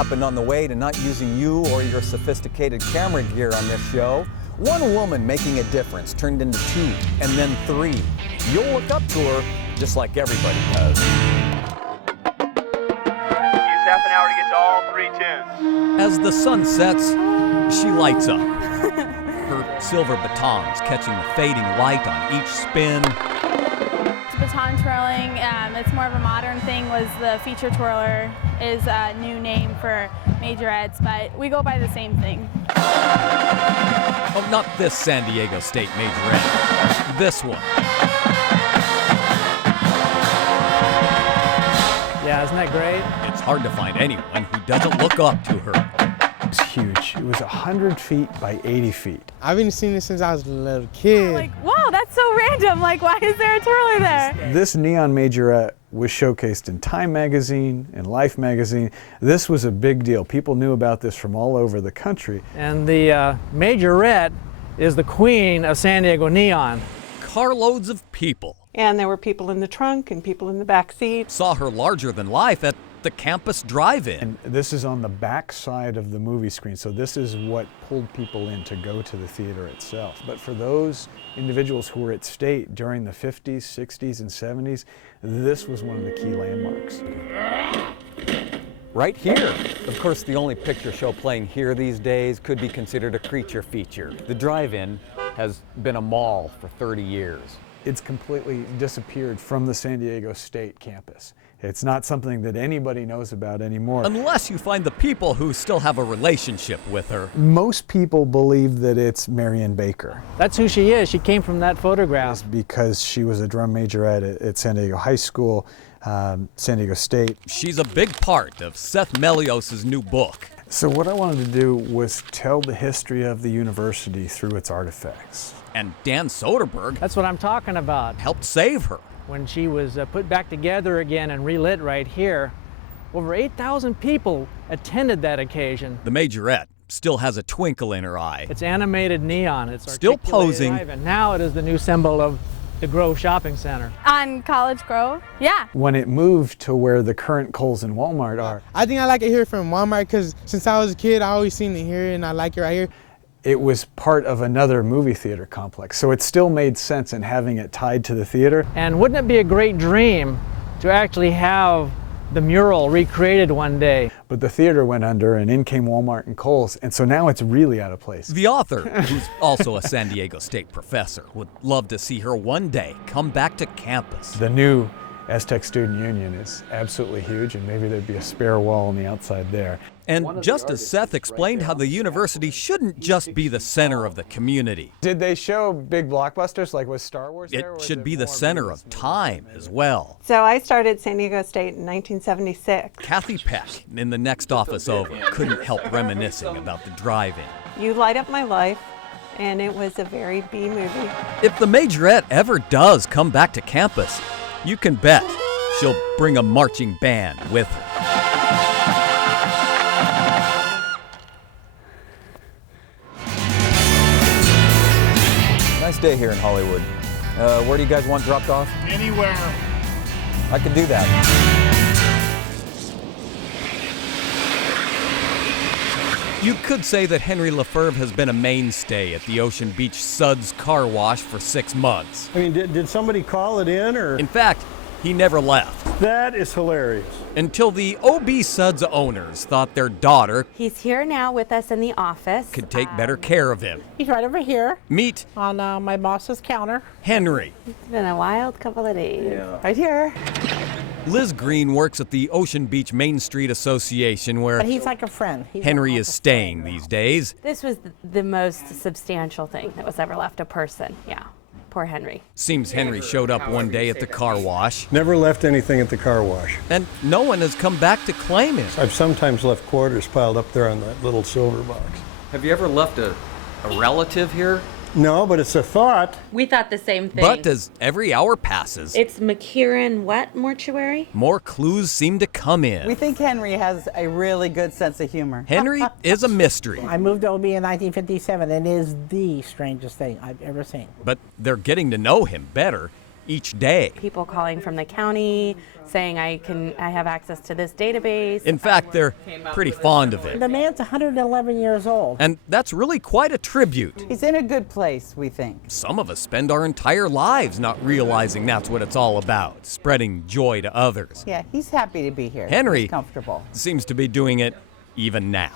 happened on the way to not using you or your sophisticated camera gear on this show. One woman making a difference turned into 2 and then 3. You'll look up to her just like everybody does. Use half an hour to get to all 3 tunes. As the sun sets, she lights up. Her silver batons catching the fading light on each spin. Baton twirling, it's more of a modern thing, was the feature twirler is a new name for majorettes, but we go by the same thing. Oh, not this San Diego State majorette. This one. Yeah, isn't that great? It's hard to find anyone who doesn't look up to her. It was huge. It was 100 feet by 80 feet. I've been seeing this since I was a little kid. Like, whoa, that's so random. Like, why is there a twirler there? This neon majorette was showcased in Time magazine and Life magazine. This was a big deal. People knew about this from all over the country. And the majorette is the queen of San Diego neon. Carloads of people And there were people in the trunk and people in the back seat. saw her larger than life at the campus drive-in. And this is on the back side of the movie screen, so this is what pulled people in to go to the theater itself. But for those individuals who were at State during the 50s, 60s, and 70s, this was one of the key landmarks. Right here. Of course, the only picture show playing here these days could be considered a creature feature. The drive-in has been a mall for 30 years. It's completely disappeared from the San Diego State campus. It's not something that anybody knows about anymore. Unless you find the people who still have a relationship with her. Most people believe that it's Marion Baker. That's who she is. She came from that photograph. Because she was a drum majorette at San Diego High School, San Diego State. She's a big part of Seth Melios' new book. So what I wanted to do was tell the history of the university through its artifacts. And Dan Soderbergh That's what I'm talking about. helped save her. When she was put back together again and relit right here, over 8,000 people attended that occasion. The majorette still has a twinkle in her eye. It's animated neon. It's Still articulated posing. live, and now it is the new symbol of the Grove Shopping Center. On College Grove? Yeah. When it moved to where the current Kohl's and Walmart are, I think I like it here from Walmart because since I was a kid, I always seen it here and I like it right here. it was part of another movie theater complex. So it still made sense in having it tied to the theater. And wouldn't it be a great dream to actually have the mural recreated one day? But the theater went under and in came Walmart and Kohl's, and so now it's really out of place. The author, who's also a San Diego State professor, would love to see her one day come back to campus. The new Aztec Student Union is absolutely huge, and maybe there'd be a spare wall on the outside there. And just as Seth explained how the university shouldn't just be the center of the community. Did they show big blockbusters like was Star Wars there? It should be the center of time as well. So I started San Diego State in 1976. Kathy Peck, in the next office over, couldn't help reminiscing about the drive-in. You light up my life, and it was a very B movie. If the majorette ever does come back to campus, you can bet she'll bring a marching band with her. Nice day here in Hollywood. Where do you guys want dropped off? Anywhere. I could do that. You could say that Henry Lefebvre has been a mainstay at the Ocean Beach Suds car wash for 6 months. I mean, did somebody call it in, or? In fact, he never left. That is hilarious. Until the OB Suds owners thought their daughter He's here now with us in the office. could take better care of him. He's right over here Meet on my boss's counter. Henry. It's been a wild couple of days. Right here. Liz Green works at the Ocean Beach Main Street Association where But he's like a friend. He's Henry an is office staying friend. these days. This was the most substantial thing that was ever left a person. Yeah. Poor Henry. Seems Henry showed up one day at the car wash, Never left anything at the car wash. and no one has come back to claim him. I've sometimes left quarters piled up there on that little silver box. Have you ever left a relative here? No, but it's a thought. We thought the same thing. But as every hour passes, It's McKieran what mortuary? more clues seem to come in. We think Henry has a really good sense of humor. Henry is a mystery, I moved to OB in 1957, and it is the strangest thing I've ever seen. but they're getting to know him better, each day. People calling from the county saying I have access to this database. In fact, they're pretty fond of it. The man's 111 years old. And that's really quite a tribute. He's in a good place, we think. Some of us spend our entire lives not realizing that's what it's all about, spreading joy to others. Yeah, he's happy to be here. Henry He's comfortable. seems to be doing it even now.